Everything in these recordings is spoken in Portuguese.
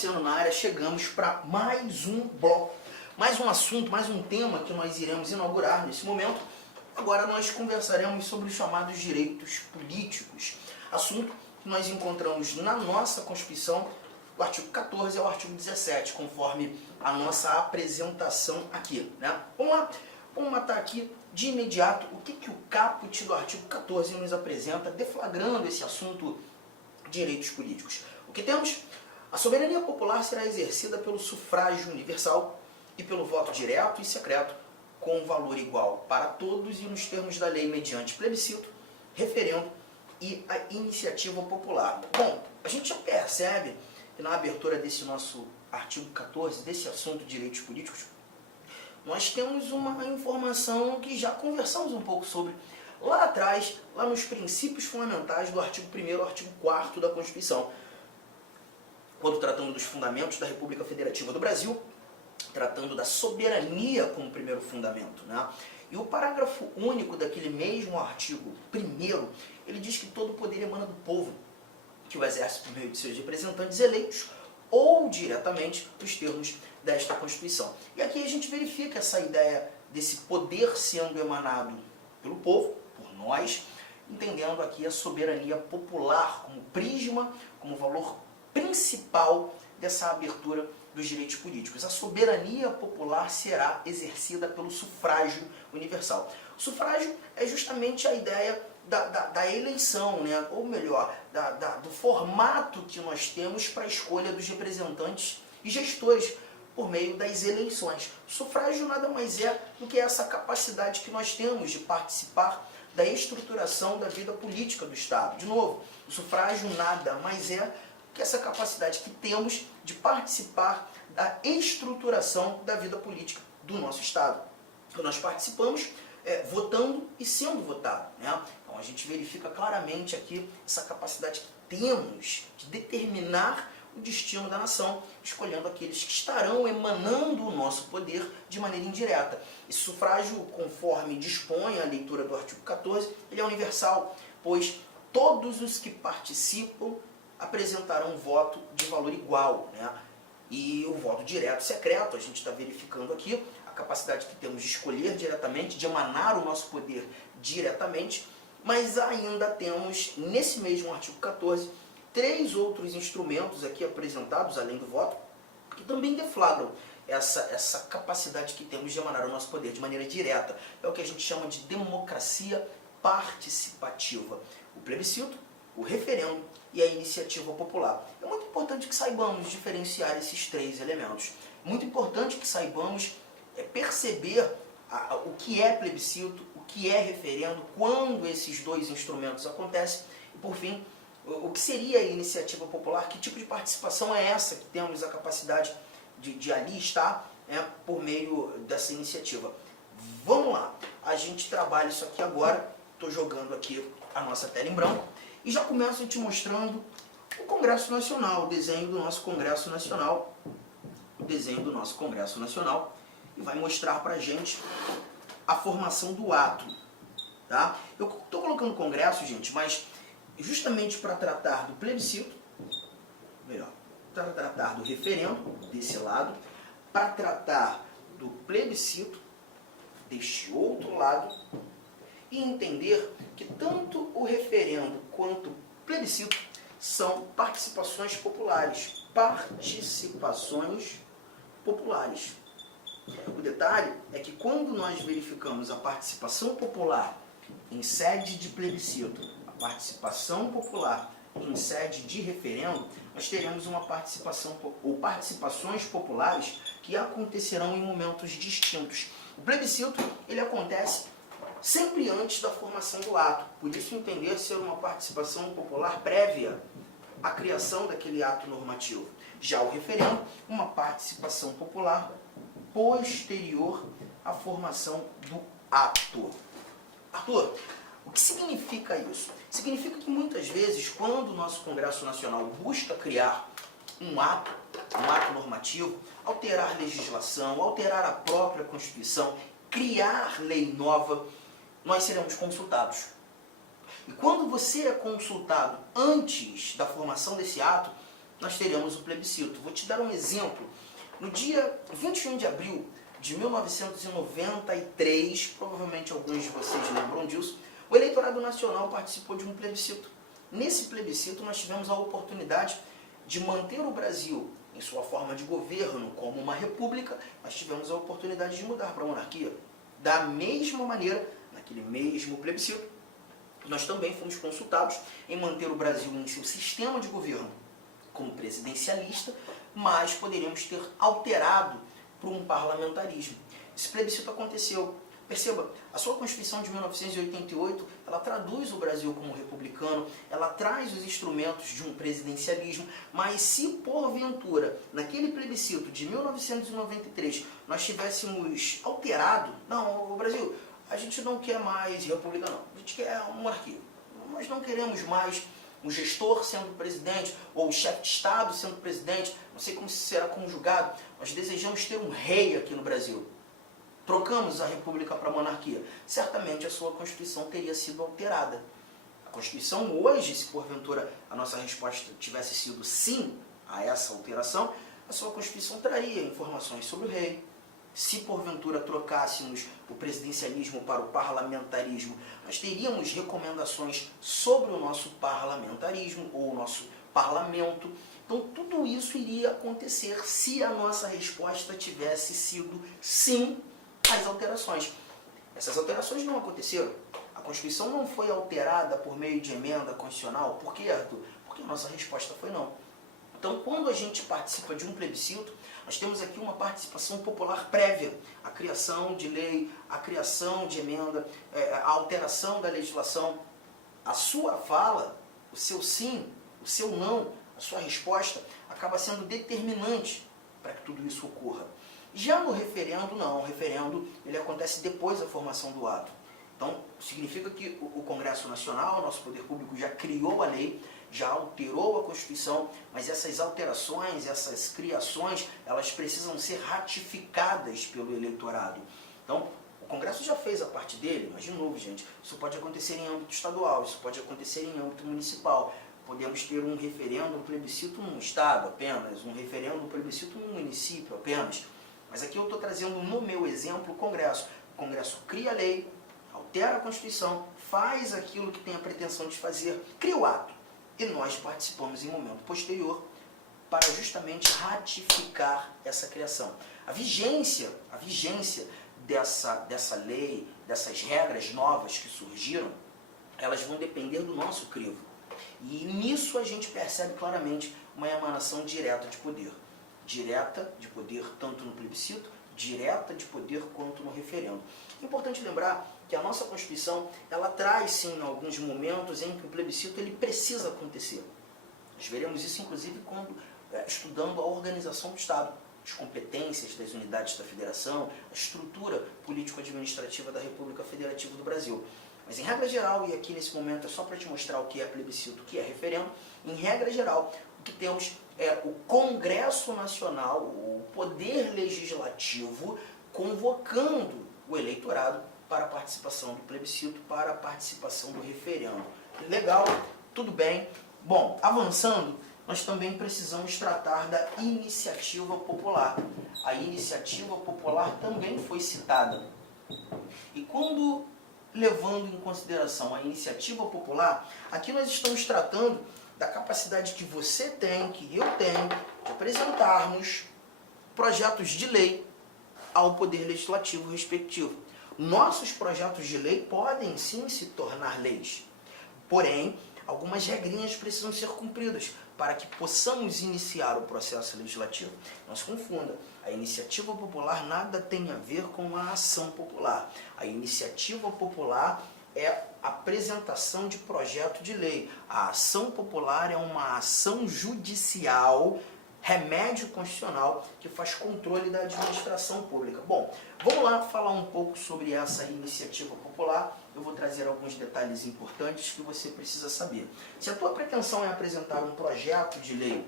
Marciano na área, chegamos para mais um bloco, mais um assunto, mais um tema que nós iremos inaugurar nesse momento. Agora nós conversaremos sobre os chamados direitos políticos, assunto que nós encontramos na nossa Constituição, do artigo 14 ao artigo 17, conforme a nossa apresentação aqui, né? Vamos lá, vamos matar aqui de imediato o que o caput do artigo 14 nos apresenta, deflagrando esse assunto direitos políticos. O que temos? A soberania popular será exercida pelo sufrágio universal e pelo voto direto e secreto, com valor igual para todos e nos termos da lei mediante plebiscito, referendo e a iniciativa popular. Bom, a gente já percebe que na abertura desse nosso artigo 14, desse assunto de direitos políticos, nós temos uma informação que já conversamos um pouco sobre lá atrás, lá nos princípios fundamentais do artigo 1º ao artigo 4º da Constituição, quando tratando dos fundamentos da República Federativa do Brasil, tratando da soberania como primeiro fundamento, né? E o parágrafo único daquele mesmo artigo 1º, ele diz que todo o poder emana do povo, que o exerce por meio de seus representantes eleitos ou diretamente nos termos desta Constituição. E aqui a gente verifica essa ideia desse poder sendo emanado pelo povo, por nós, entendendo aqui a soberania popular como prisma, como valor principal dessa abertura dos direitos políticos. A soberania popular será exercida pelo sufrágio universal. O sufrágio é justamente a ideia da eleição, né? Ou melhor, do formato que nós temos para a escolha dos representantes e gestores por meio das eleições. O sufrágio nada mais é do que essa capacidade que nós temos de participar da estruturação da vida política do Estado. De novo, o sufrágio nada mais é que essa capacidade que temos de participar da estruturação da vida política do nosso Estado. Então, nós participamos votando e sendo votado, né? Então a gente verifica claramente aqui essa capacidade que temos de determinar o destino da nação, escolhendo aqueles que estarão emanando o nosso poder de maneira indireta. Esse sufrágio, conforme dispõe a leitura do artigo 14, ele é universal, pois todos os que participam apresentarão um voto de valor igual, né? E o voto direto secreto, a gente está verificando aqui a capacidade que temos de escolher diretamente, de emanar o nosso poder diretamente, mas ainda temos, nesse mesmo artigo 14, 3 outros instrumentos aqui apresentados, além do voto, que também deflagram essa capacidade que temos de emanar o nosso poder de maneira direta. É o que a gente chama de democracia participativa. O plebiscito, o referendo e a iniciativa popular. É muito importante que saibamos diferenciar esses 3 elementos. Muito importante que saibamos perceber o que é plebiscito, o que é referendo, quando esses 2 instrumentos acontecem e, por fim, o que seria a iniciativa popular, que tipo de participação é essa que temos a capacidade de ali estar, por meio dessa iniciativa. Vamos lá, a gente trabalha isso aqui agora, estou jogando aqui a nossa tela em branco e já começo te mostrando o Congresso Nacional, o desenho do nosso Congresso Nacional, o desenho do nosso Congresso Nacional, e vai mostrar para a gente a formação do ato. Tá? Eu estou colocando Congresso, gente, mas justamente para tratar do plebiscito, melhor, para tratar do referendo, desse lado, para tratar do plebiscito, deste outro lado, e entender que tanto o referendo quanto o plebiscito são participações populares. Participações populares. O detalhe é que quando nós verificamos a participação popular em sede de plebiscito, a participação popular em sede de referendo, nós teremos uma participação ou participações populares que acontecerão em momentos distintos. O plebiscito, ele acontece sempre antes da formação do ato, por isso entender ser uma participação popular prévia à criação daquele ato normativo. Já o referendo, uma participação popular posterior à formação do ato. Arthur, o que significa isso? Significa que muitas vezes, quando o nosso Congresso Nacional busca criar um ato normativo, alterar legislação, alterar a própria Constituição, criar lei nova, nós seremos consultados. E quando você é consultado antes da formação desse ato, nós teremos o plebiscito. Vou te dar um exemplo. No dia 21 de abril de 1993, provavelmente alguns de vocês lembram disso, o eleitorado nacional participou de um plebiscito. Nesse plebiscito nós tivemos a oportunidade de manter o Brasil em sua forma de governo como uma república, nós tivemos a oportunidade de mudar para a monarquia. Da mesma maneira, naquele mesmo plebiscito, nós também fomos consultados em manter o Brasil em seu sistema de governo como presidencialista, mas poderíamos ter alterado para um parlamentarismo. Esse plebiscito aconteceu. Perceba, a sua Constituição de 1988, ela traduz o Brasil como republicano, ela traz os instrumentos de um presidencialismo, mas se porventura, naquele plebiscito de 1993, nós tivéssemos alterado, não, o Brasil, a gente não quer mais república não, a gente quer uma monarquia. Nós não queremos mais um gestor sendo presidente, ou o chefe de Estado sendo presidente, não sei como será conjugado, nós desejamos ter um rei aqui no Brasil. Trocamos a república para a monarquia. Certamente a sua Constituição teria sido alterada. A Constituição hoje, se porventura a nossa resposta tivesse sido sim a essa alteração, a sua Constituição traria informações sobre o rei. Se porventura trocássemos o presidencialismo para o parlamentarismo, nós teríamos recomendações sobre o nosso parlamentarismo ou o nosso parlamento. Então tudo isso iria acontecer se a nossa resposta tivesse sido sim às alterações. Essas alterações não aconteceram. A Constituição não foi alterada por meio de emenda constitucional. Por quê, Arthur? Porque a nossa resposta foi não. Então, quando a gente participa de um plebiscito, nós temos aqui uma participação popular prévia. A criação de lei, a criação de emenda, a alteração da legislação. A sua fala, o seu sim, o seu não, a sua resposta, acaba sendo determinante para que tudo isso ocorra. Já no referendo, não. O referendo ele acontece depois da formação do ato. Então, significa que o Congresso Nacional, nosso poder público, já criou a lei, já alterou a Constituição, mas essas alterações, essas criações, elas precisam ser ratificadas pelo eleitorado. Então, o Congresso já fez a parte dele, mas, de novo, gente, isso pode acontecer em âmbito estadual, isso pode acontecer em âmbito municipal. Podemos ter um referendo, um plebiscito num estado apenas, um referendo, um plebiscito num município apenas. Mas aqui eu estou trazendo no meu exemplo o Congresso. O Congresso cria a lei, altera a Constituição, faz aquilo que tem a pretensão de fazer, cria o ato. E nós participamos em momento posterior para justamente ratificar essa criação. A vigência dessa lei, dessas regras novas que surgiram, elas vão depender do nosso crivo. E nisso a gente percebe claramente uma emanação direta de poder. Direta de poder tanto no plebiscito, direta de poder quanto no referendo. É importante lembrar que a nossa Constituição, ela traz sim alguns momentos em que o plebiscito ele precisa acontecer. Nós veremos isso inclusive quando estudando a organização do Estado, as competências das unidades da Federação, a estrutura político-administrativa da República Federativa do Brasil. Mas em regra geral, e aqui nesse momento é só para te mostrar o que é plebiscito, o que é referendo, em regra geral, o que temos é o Congresso Nacional, o Poder Legislativo, convocando o eleitorado para a participação do plebiscito, para a participação do referendo. Legal, tudo bem. Bom, avançando, nós também precisamos tratar da iniciativa popular. A iniciativa popular também foi citada. E quando levando em consideração a iniciativa popular, aqui nós estamos tratando da capacidade que você tem, que eu tenho, de apresentarmos projetos de lei ao Poder Legislativo respectivo. Nossos projetos de lei podem sim se tornar leis, porém, algumas regrinhas precisam ser cumpridas para que possamos iniciar o processo legislativo. Não se confunda, a iniciativa popular nada tem a ver com a ação popular. A iniciativa popular é a apresentação de projeto de lei. A ação popular é uma ação judicial, remédio constitucional, que faz controle da administração pública. Bom, vamos lá falar um pouco sobre essa iniciativa popular. Eu vou trazer alguns detalhes importantes que você precisa saber. Se a tua pretensão é apresentar um projeto de lei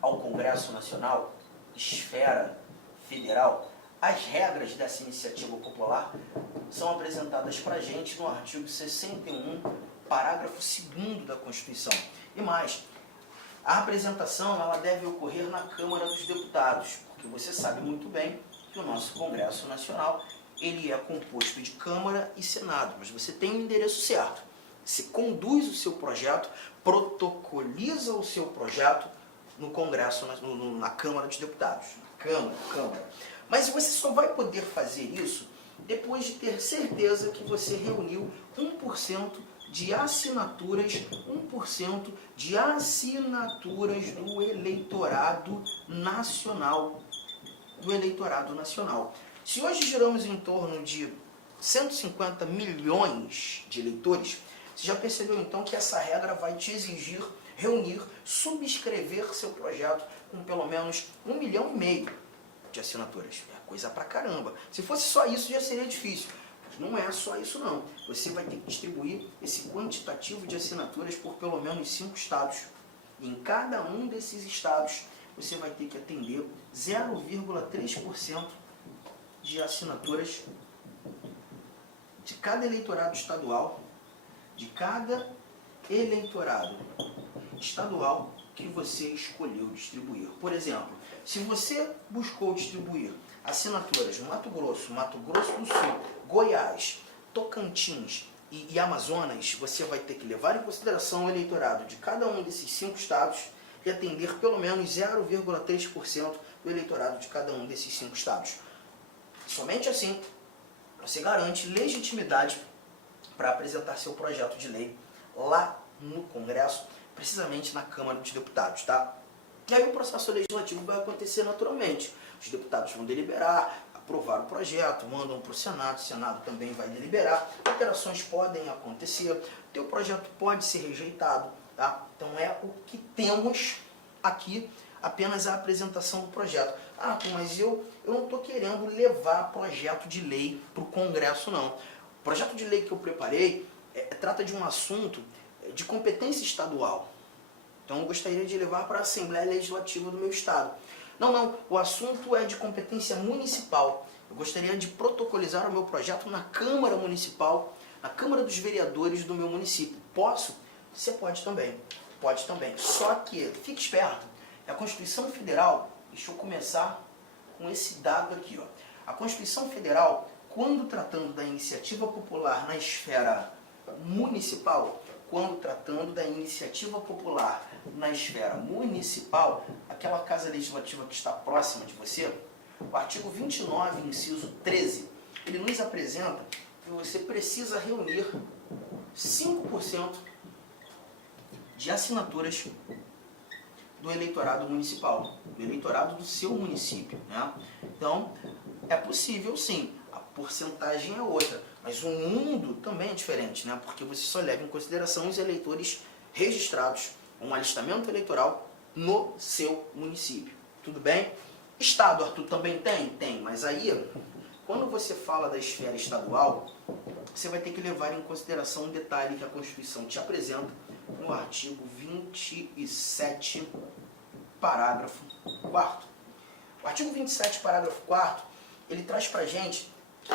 ao Congresso Nacional, esfera federal, as regras dessa iniciativa popular são apresentadas para a gente no artigo 61, parágrafo 2º da Constituição. E mais, A apresentação ela deve ocorrer na Câmara dos Deputados, porque você sabe muito bem que o nosso Congresso Nacional ele é composto de Câmara e Senado, mas você tem o endereço certo. Você conduz o seu projeto, protocoliza o seu projeto no Congresso, na Câmara dos Deputados. Câmara. Mas você só vai poder fazer isso depois de ter certeza que você reuniu 1% de assinaturas, 1% de assinaturas do eleitorado nacional. Se hoje giramos em torno de 150 milhões de eleitores, você já percebeu então que essa regra vai te exigir reunir, subscrever seu projeto com pelo menos 1,5 milhão de assinaturas. É coisa pra caramba. Se fosse só isso já seria difícil. Mas não é só isso não. Você vai ter que distribuir esse quantitativo de assinaturas por pelo menos 5 estados. E em cada um desses estados você vai ter que atender 0,3% de assinaturas de cada eleitorado estadual, que você escolheu distribuir. Por exemplo, se você buscou distribuir assinaturas no Mato Grosso do Sul, Goiás, Tocantins e Amazonas, você vai ter que levar em consideração o eleitorado de cada um desses 5 estados e atender pelo menos 0,3% do eleitorado de cada um desses 5 estados. Somente assim você garante legitimidade para apresentar seu projeto de lei lá no Congresso, precisamente na Câmara dos Deputados, tá? E aí o processo legislativo vai acontecer naturalmente. Os deputados vão deliberar, aprovar o projeto, mandam para o Senado também vai deliberar, alterações podem acontecer, teu projeto pode ser rejeitado, tá? Então é o que temos aqui, apenas a apresentação do projeto. Ah, mas eu não estou querendo levar projeto de lei para o Congresso, não. O projeto de lei que eu preparei trata de um assunto de competência estadual. Então eu gostaria de levar para a Assembleia Legislativa do meu estado. Não, o assunto é de competência municipal. Eu gostaria de protocolizar o meu projeto na Câmara Municipal, na Câmara dos Vereadores do meu município. Posso? Você pode também. Só que, fique esperto, a Constituição Federal, deixa eu começar com esse dado aqui, ó. A Constituição Federal, quando tratando da iniciativa popular na esfera municipal, aquela casa legislativa que está próxima de você, o artigo 29, inciso 13, ele nos apresenta que você precisa reunir 5% de assinaturas do eleitorado municipal, do eleitorado do seu município, né? Então, é possível sim, a porcentagem é outra, mas o mundo também é diferente, né? Porque você só leva em consideração os eleitores registrados, um alistamento eleitoral no seu município. Tudo bem? Estado, Arthur, também tem? Tem, mas aí, quando você fala da esfera estadual, você vai ter que levar em consideração um detalhe que a Constituição te apresenta no artigo 27, parágrafo 4º. O artigo 27, parágrafo 4º, ele traz pra gente que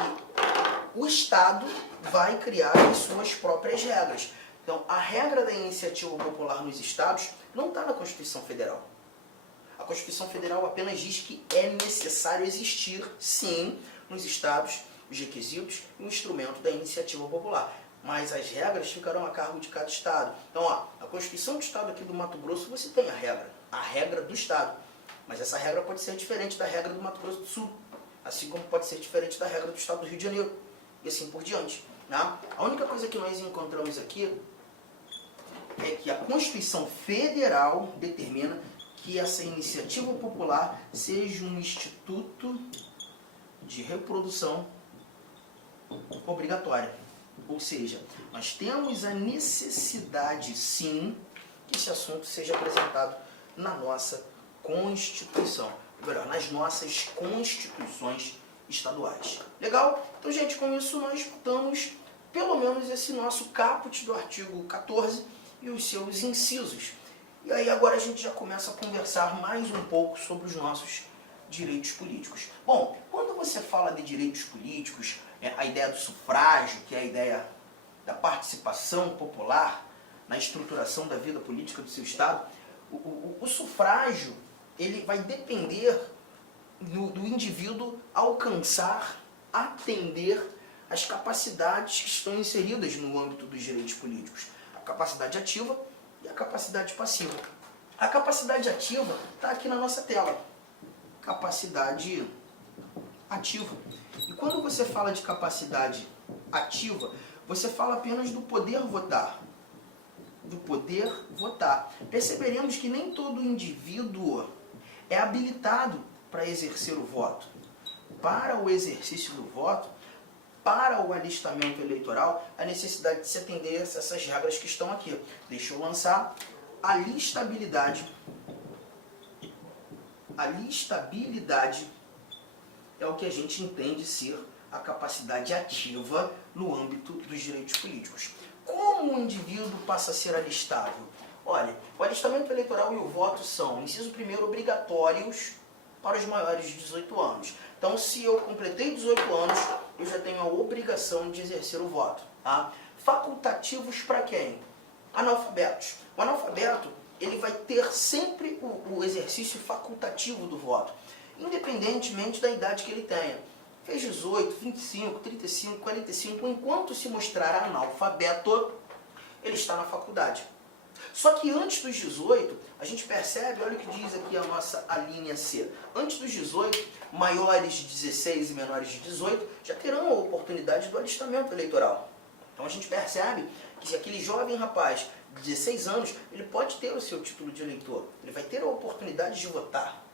o Estado vai criar as suas próprias regras. Então, a regra da iniciativa popular nos estados não está na Constituição Federal. A Constituição Federal apenas diz que é necessário existir, sim, nos estados, os requisitos e o instrumento da iniciativa popular. Mas as regras ficarão a cargo de cada estado. Então, ó, a Constituição do Estado aqui do Mato Grosso, você tem a regra do estado. Mas essa regra pode ser diferente da regra do Mato Grosso do Sul, assim como pode ser diferente da regra do estado do Rio de Janeiro, e assim por diante. Né? A única coisa que nós encontramos aqui é que a Constituição Federal determina que essa iniciativa popular seja um instituto de reprodução obrigatória. Ou seja, nós temos a necessidade, sim, que esse assunto seja apresentado na nossa Constituição, ou melhor, nas nossas constituições estaduais. Legal? Então, gente, com isso nós escutamos pelo menos esse nosso caput do artigo 14 e os seus incisos. E aí agora a gente já começa a conversar mais um pouco sobre os nossos direitos políticos. Bom, quando você fala de direitos políticos, a ideia do sufrágio, que é a ideia da participação popular na estruturação da vida política do seu Estado, O sufrágio, ele vai depender do indivíduo alcançar, atender as capacidades que estão inseridas no âmbito dos direitos políticos. A capacidade ativa e a capacidade passiva. A capacidade ativa está aqui na nossa tela. Capacidade ativa. E quando você fala de capacidade ativa, você fala apenas do poder votar. Do poder votar. Perceberemos que nem todo indivíduo é habilitado para exercer o voto. Para o exercício do voto, para o alistamento eleitoral, a necessidade de se atender a essas regras que estão aqui. Deixa eu lançar a listabilidade. A listabilidade é o que a gente entende ser a capacidade ativa no âmbito dos direitos políticos. Como o indivíduo passa a ser alistável? Olha, o alistamento eleitoral e o voto são, inciso primeiro, obrigatórios para os maiores de 18 anos. Então, se eu completei 18 anos, eu já tenho a obrigação de exercer o voto. Tá? Facultativos para quem? Analfabetos. O analfabeto, ele vai ter sempre o exercício facultativo do voto, independentemente da idade que ele tenha. Fez 18, 25, 35, 45, enquanto se mostrar analfabeto, ele está na faculdade. Só que antes dos 18, a gente percebe, olha o que diz aqui a linha C. Antes dos 18, maiores de 16 e menores de 18 já terão a oportunidade do alistamento eleitoral. Então a gente percebe que se aquele jovem rapaz de 16 anos, ele pode ter o seu título de eleitor. Ele vai ter a oportunidade de votar,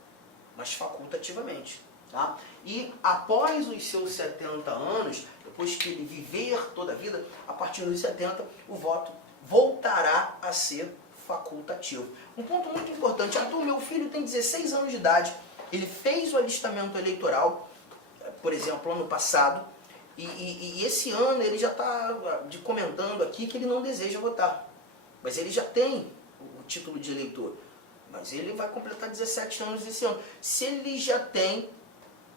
mas facultativamente. Tá? E após os seus 70 anos, depois que ele viver toda a vida, a partir dos 70, o voto voltará a ser facultativo. Um ponto muito importante, Arthur, meu filho tem 16 anos de idade, ele fez o alistamento eleitoral, por exemplo, ano passado, e esse ano ele já está comentando aqui que ele não deseja votar, mas ele já tem o título de eleitor, mas ele vai completar 17 anos esse ano. Se ele já tem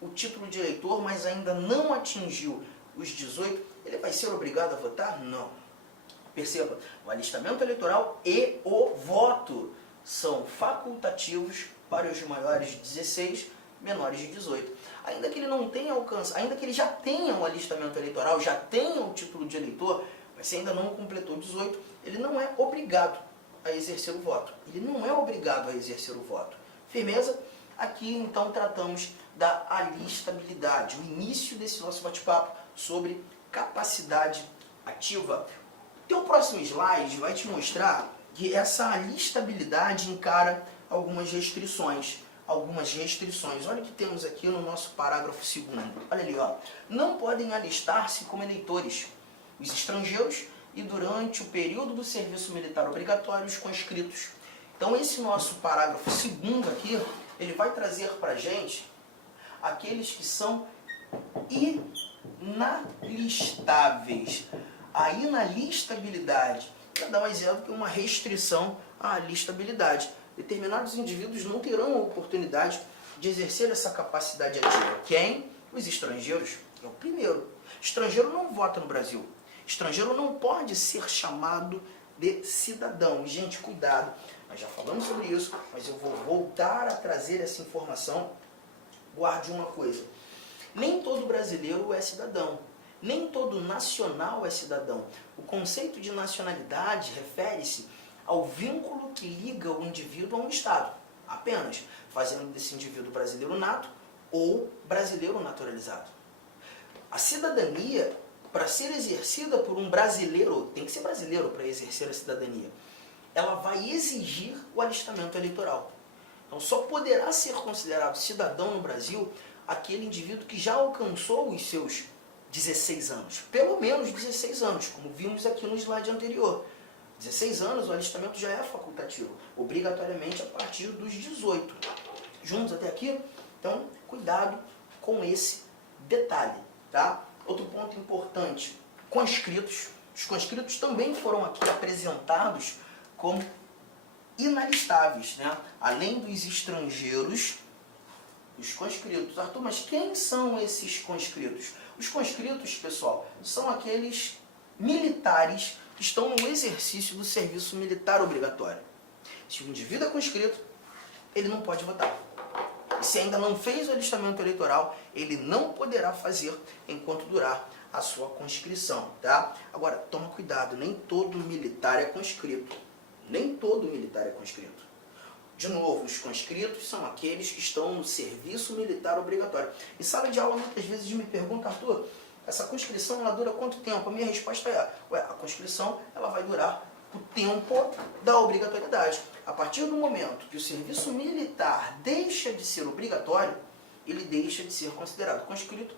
o título de eleitor, mas ainda não atingiu os 18, ele vai ser obrigado a votar? Não. Perceba, o alistamento eleitoral e o voto são facultativos para os maiores de 16, menores de 18. Ainda que ele não tenha alcance, ainda que ele já tenha o alistamento eleitoral, já tenha o título de eleitor, mas se ainda não completou 18, ele não é obrigado a exercer o voto. Ele não é obrigado a exercer o voto. Firmeza? Aqui então tratamos da alistabilidade, o início desse nosso bate-papo sobre capacidade ativa. O próximo slide vai te mostrar que essa alistabilidade encara algumas restrições. Olha o que temos aqui no nosso parágrafo 2º. Olha ali, ó. Não podem alistar-se como eleitores os estrangeiros e durante o período do serviço militar obrigatório os conscritos. Então esse nosso parágrafo 2º aqui, ele vai trazer para a gente aqueles que são inalistáveis. A inalistabilidade, para dar um exemplo, que é uma restrição à alistabilidade. Determinados indivíduos não terão a oportunidade de exercer essa capacidade ativa. Quem? Os estrangeiros. É o primeiro. Estrangeiro não vota no Brasil. Estrangeiro não pode ser chamado de cidadão. Gente, cuidado. Nós já falamos sobre isso, mas eu vou voltar a trazer essa informação. Guarde uma coisa. Nem todo brasileiro é cidadão. Nem todo nacional é cidadão. O conceito de nacionalidade refere-se ao vínculo que liga o indivíduo a um Estado, apenas, fazendo desse indivíduo brasileiro nato ou brasileiro naturalizado. A cidadania, para ser exercida por um brasileiro, tem que ser brasileiro para exercer a cidadania, ela vai exigir o alistamento eleitoral. Então só poderá ser considerado cidadão no Brasil aquele indivíduo que já alcançou os seus 16 anos, pelo menos 16 anos, como vimos aqui no slide anterior. 16 anos o alistamento já é facultativo, obrigatoriamente a partir dos 18. Juntos até aqui? Então, cuidado com esse detalhe. Tá? Outro ponto importante, conscritos. Os conscritos também foram aqui apresentados como inalistáveis, né? Além dos estrangeiros, os conscritos. Arthur, mas quem são esses conscritos? Os conscritos, pessoal, são aqueles militares que estão no exercício do serviço militar obrigatório. Se o indivíduo é conscrito, ele não pode votar. E se ainda não fez o alistamento eleitoral, ele não poderá fazer enquanto durar a sua conscrição, tá? Agora, toma cuidado, nem todo militar é conscrito. Nem todo militar é conscrito. De novo, os conscritos são aqueles que estão no serviço militar obrigatório. Em sala de aula, muitas vezes me perguntam, Arthur, essa conscrição ela dura quanto tempo? A minha resposta é, a conscrição ela vai durar o tempo da obrigatoriedade. A partir do momento que o serviço militar deixa de ser obrigatório, ele deixa de ser considerado conscrito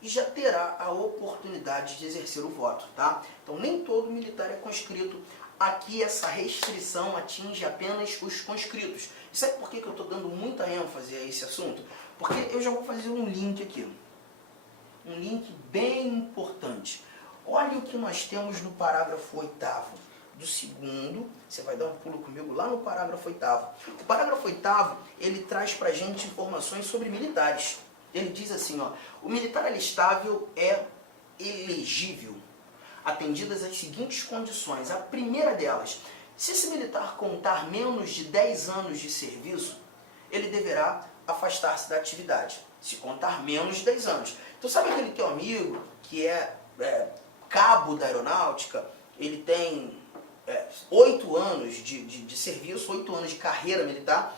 e já terá a oportunidade de exercer o voto, tá? Então, nem todo militar é conscrito. Aqui essa restrição atinge apenas os conscritos. E sabe por que eu estou dando muita ênfase a esse assunto? Porque eu já vou fazer um link aqui. Um link bem importante. Olha o que nós temos no parágrafo 8º do 2º. Você vai dar um pulo comigo lá no parágrafo 8º. O parágrafo 8º, ele traz pra gente informações sobre militares. Ele diz assim, ó, o militar alistável é elegível, atendidas as seguintes condições. A primeira delas, se esse militar contar menos de 10 anos de serviço, ele deverá afastar-se da atividade. Se contar menos de 10 anos. Então sabe aquele teu amigo que é cabo da aeronáutica, ele tem 8 anos de serviço, 8 anos de carreira militar,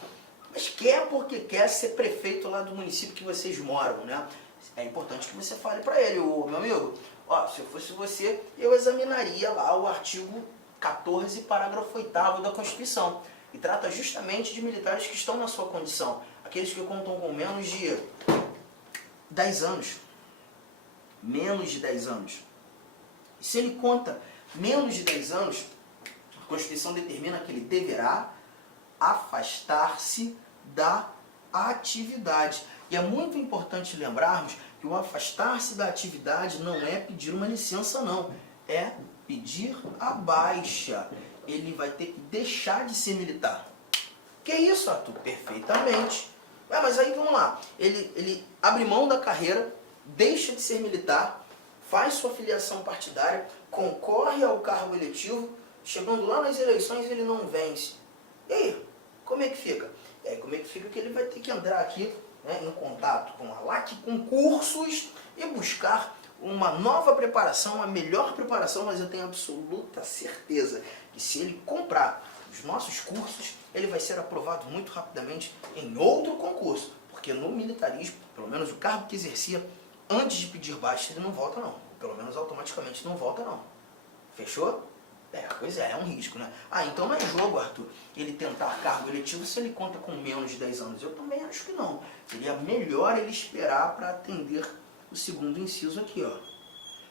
mas quer porque quer ser prefeito lá do município que vocês moram, né? É importante que você fale para ele, ô, meu amigo, ó, se eu fosse você, eu examinaria lá o artigo 14, parágrafo 8º da Constituição. E trata justamente de militares que estão na sua condição. Aqueles que contam com menos de 10 anos. Menos de 10 anos. E se ele conta menos de 10 anos, a Constituição determina que ele deverá afastar-se da atividade. E é muito importante lembrarmos que o afastar-se da atividade não é pedir uma licença, não. É pedir a baixa. Ele vai ter que deixar de ser militar. Que isso, Arthur? Perfeitamente. Mas aí vamos lá. Ele abre mão da carreira, deixa de ser militar, faz sua filiação partidária, concorre ao cargo eletivo, chegando lá nas eleições ele não vence. E aí? Como é que fica? E aí, como é que fica? Que ele vai ter que entrar aqui, né, em contato com a LAC Concursos e buscar uma nova preparação, uma melhor preparação, mas eu tenho absoluta certeza que se ele comprar os nossos cursos, ele vai ser aprovado muito rapidamente em outro concurso, porque no militarismo, pelo menos o cargo que exercia antes de pedir baixa, ele não volta não, pelo menos automaticamente não volta não. Fechou? Pois é um risco, né? Então não é jogo, Arthur, ele tentar cargo eletivo se ele conta com menos de 10 anos. Eu também acho que não. Seria melhor ele esperar para atender o segundo inciso aqui, ó.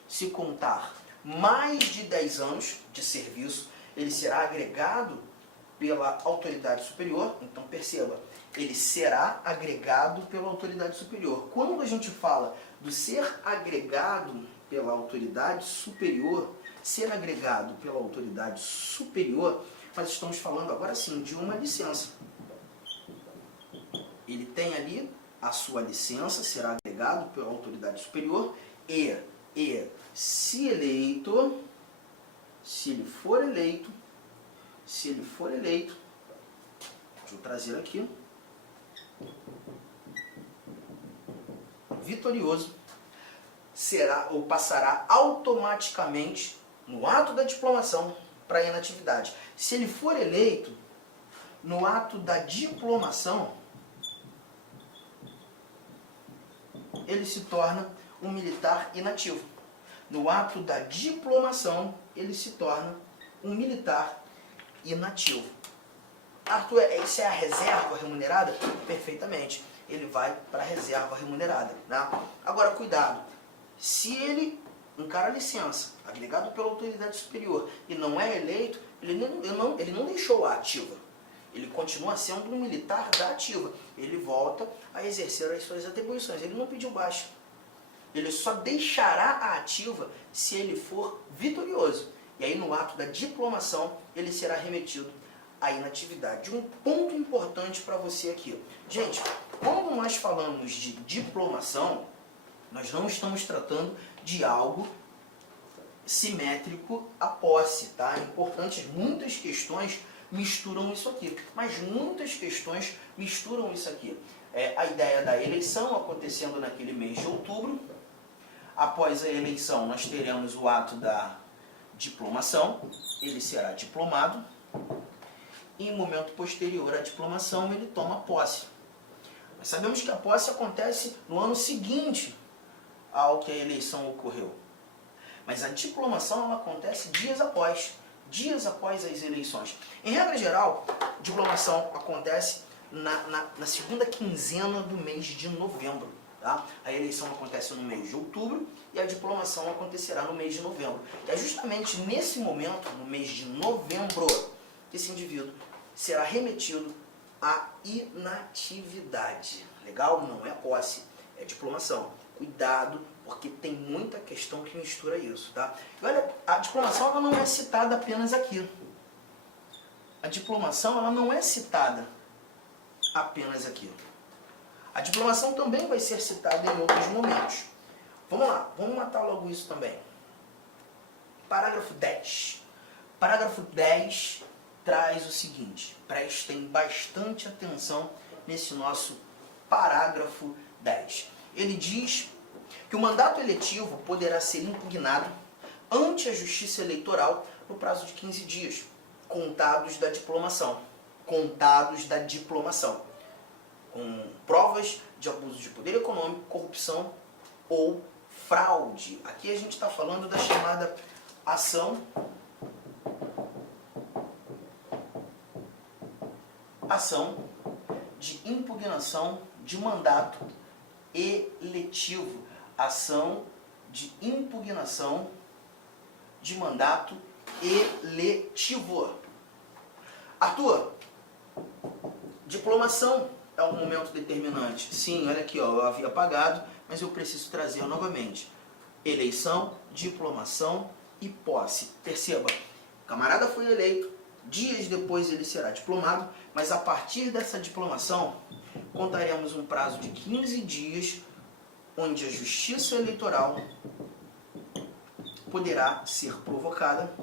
Se contar mais de 10 anos de serviço, ele será agregado pela autoridade superior. Então perceba, ele será agregado pela autoridade superior. Quando a gente fala do ser agregado pela autoridade superior, ser agregado pela autoridade superior, nós estamos falando agora sim de uma licença. Ele tem ali a sua licença, será agregado pela autoridade superior e se eleito, se ele for eleito, deixa eu trazer aqui, vitorioso, será ou passará automaticamente no ato da diplomação para a inatividade. Se ele for eleito, no ato da diplomação, ele se torna um militar inativo. No ato da diplomação, ele se torna um militar inativo. Arthur, isso é a reserva remunerada? Perfeitamente. Ele vai para a reserva remunerada. Tá? Agora, cuidado. Se ele encara a licença, agregado pela autoridade superior, e não é eleito, ele não deixou a ativa. Ele continua sendo um militar da ativa. Ele volta a exercer as suas atribuições. Ele não pediu baixa. Ele só deixará a ativa se ele for vitorioso. E aí, no ato da diplomação, ele será remetido à inatividade. Um ponto importante para você aqui. Gente, quando nós falamos de diplomação, nós não estamos tratando de algo simétrico à posse, tá? É importante, muitas questões misturam isso aqui. Mas muitas questões misturam isso aqui. A ideia da eleição acontecendo naquele mês de outubro. Após a eleição, nós teremos o ato da diplomação. Ele será diplomado. E em momento posterior à diplomação, ele toma posse. Nós sabemos que a posse acontece no ano seguinte ao que a eleição ocorreu. Mas a diplomação ela acontece dias após as eleições. Em regra geral, a diplomação acontece na segunda quinzena do mês de novembro. Tá? A eleição acontece no mês de outubro e a diplomação acontecerá no mês de novembro. E é justamente nesse momento, no mês de novembro, que esse indivíduo será remetido à inatividade. Legal? Não é posse, é diplomação. Cuidado, porque tem muita questão que mistura isso, tá? E olha, a diplomação ela não é citada apenas aqui. A diplomação ela não é citada apenas aqui. A diplomação também vai ser citada em outros momentos. Vamos lá, vamos matar logo isso também. Parágrafo 10. Parágrafo 10 traz o seguinte, prestem bastante atenção nesse nosso parágrafo 10. Ele diz que o mandato eletivo poderá ser impugnado ante a Justiça Eleitoral no prazo de 15 dias, contados da diplomação. Contados da diplomação. Com provas de abuso de poder econômico, corrupção ou fraude. Aqui a gente está falando da chamada ação de impugnação de mandato eletivo. Ação de impugnação de mandato eletivo. Arthur, diplomação é um momento determinante. Sim, olha aqui, ó, eu havia apagado, mas eu preciso trazer novamente. Eleição, diplomação e posse. Perceba, o camarada foi eleito, dias depois ele será diplomado, mas a partir dessa diplomação, contaremos um prazo de 15 dias, onde a Justiça Eleitoral poderá ser provocada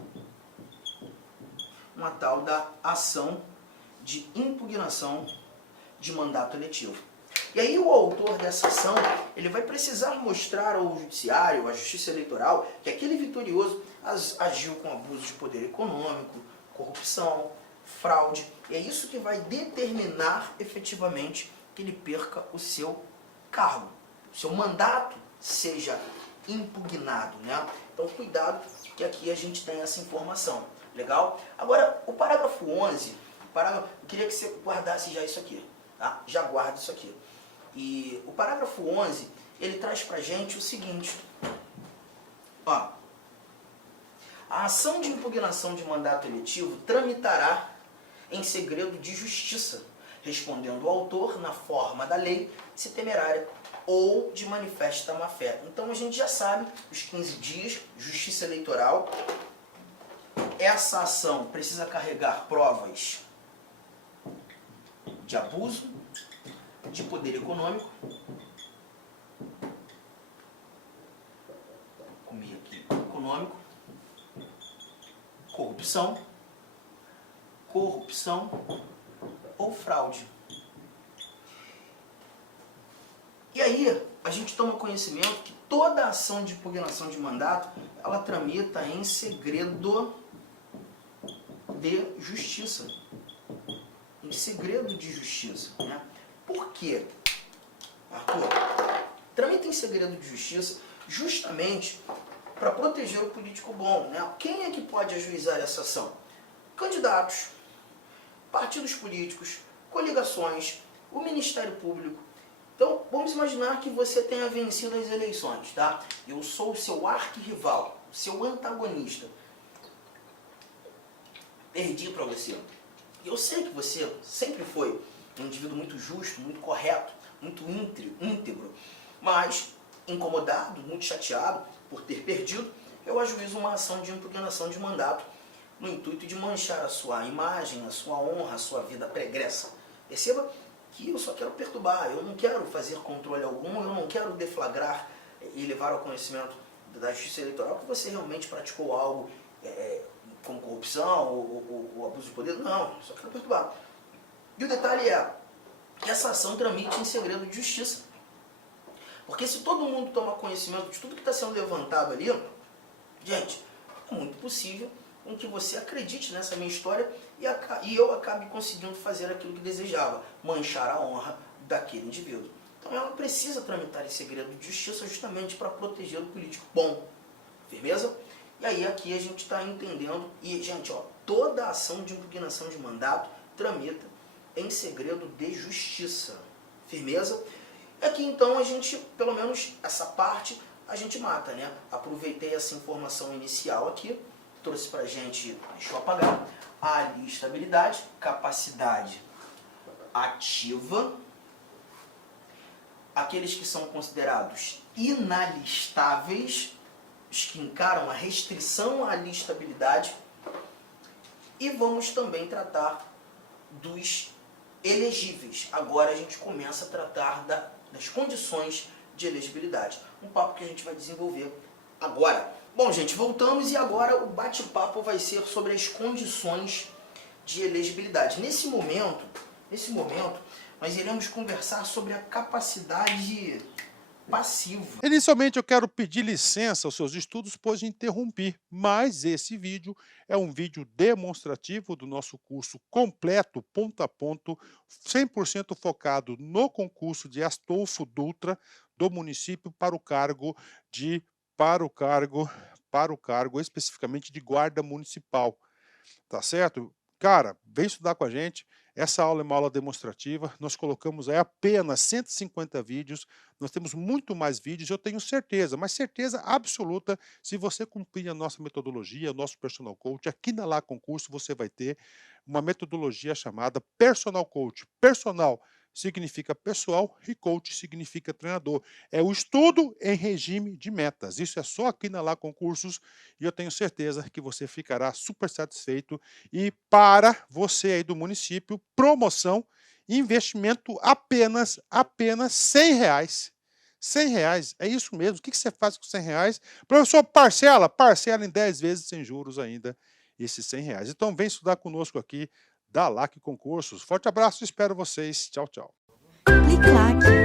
uma tal da ação de impugnação de mandato eletivo. E aí o autor dessa ação, ele vai precisar mostrar ao judiciário, à Justiça Eleitoral, que aquele vitorioso agiu com abuso de poder econômico, corrupção, fraude. E é isso que vai determinar efetivamente que ele perca o seu cargo, o seu mandato seja impugnado, né? Então cuidado que aqui a gente tem essa informação. Legal? Agora, o parágrafo 11, eu queria que você guardasse já isso aqui, tá? Já guarda isso aqui. E o parágrafo 11, ele traz pra gente o seguinte, ó, a ação de impugnação de mandato eletivo tramitará em segredo de justiça, respondendo o autor na forma da lei, se temerária ou de manifesta má-fé. Então a gente já sabe, os 15 dias, Justiça Eleitoral, essa ação precisa carregar provas de abuso de poder econômico, econômico, corrupção ou fraude. E aí, a gente toma conhecimento que toda ação de impugnação de mandato, ela tramita em segredo de justiça. Em segredo de justiça, né? Por quê, Arthur? Tramita em segredo de justiça justamente para proteger o político bom, né? Quem é que pode ajuizar essa ação? Candidatos, partidos políticos, coligações, o Ministério Público. Então, vamos imaginar que você tenha vencido as eleições, tá? Eu sou o seu arquirrival, o seu antagonista. Perdi para você. Eu sei que você sempre foi um indivíduo muito justo, muito correto, muito íntegro, mas incomodado, muito chateado por ter perdido, eu ajuizo uma ação de impugnação de mandato no intuito de manchar a sua imagem, a sua honra, a sua vida pregressa. Perceba que eu só quero perturbar, eu não quero fazer controle algum, eu não quero deflagrar e levar ao conhecimento da Justiça Eleitoral que você realmente praticou algo como corrupção ou abuso de poder, não, só quero perturbar. E o detalhe é que essa ação tramite em segredo de justiça. Porque se todo mundo toma conhecimento de tudo que está sendo levantado ali, gente, é muito possível com que você acredite nessa minha história e eu acabe conseguindo fazer aquilo que desejava, manchar a honra daquele indivíduo. Então ela precisa tramitar em segredo de justiça justamente para proteger o político bom. Firmeza? E aí aqui a gente está entendendo, e gente, ó, toda ação de impugnação de mandato tramita em segredo de justiça. Firmeza? Aqui então a gente, pelo menos essa parte, a gente mata, né? Aproveitei essa informação inicial aqui, trouxe pra gente, deixa eu apagar, a estabilidade, capacidade ativa, aqueles que são considerados inalistáveis, os que encaram a restrição à listabilidade, e vamos também tratar dos elegíveis. Agora a gente começa a tratar das condições de elegibilidade. Um papo que a gente vai desenvolver agora. Bom, gente, voltamos e agora o bate-papo vai ser sobre as condições de elegibilidade. Nesse momento, nós iremos conversar sobre a capacidade passiva. Inicialmente eu quero pedir licença aos seus estudos, pois interrompi, mas esse vídeo é um vídeo demonstrativo do nosso curso completo, ponto a ponto, 100% focado no concurso de Astolfo Dutra do município para o cargo especificamente de guarda municipal, tá certo? Cara, vem estudar com a gente. Essa aula é uma aula demonstrativa, nós colocamos aí apenas 150 vídeos, nós temos muito mais vídeos, eu tenho certeza, mas certeza absoluta, se você cumprir a nossa metodologia, o nosso Personal Coach, aqui na Lá Concurso você vai ter uma metodologia chamada Personal Coach. Personal significa pessoal e coach significa treinador. É o estudo em regime de metas. Isso é só aqui na Lá Concursos e eu tenho certeza que você ficará super satisfeito. E para você aí do município, promoção, investimento apenas R$100. R$100, é isso mesmo. O que você faz com R$100? Professor, parcela em 10 vezes sem juros ainda, esses R$100. Então vem estudar conosco aqui da LAC Concursos. Forte abraço, espero vocês. Tchau, tchau. Clique lá.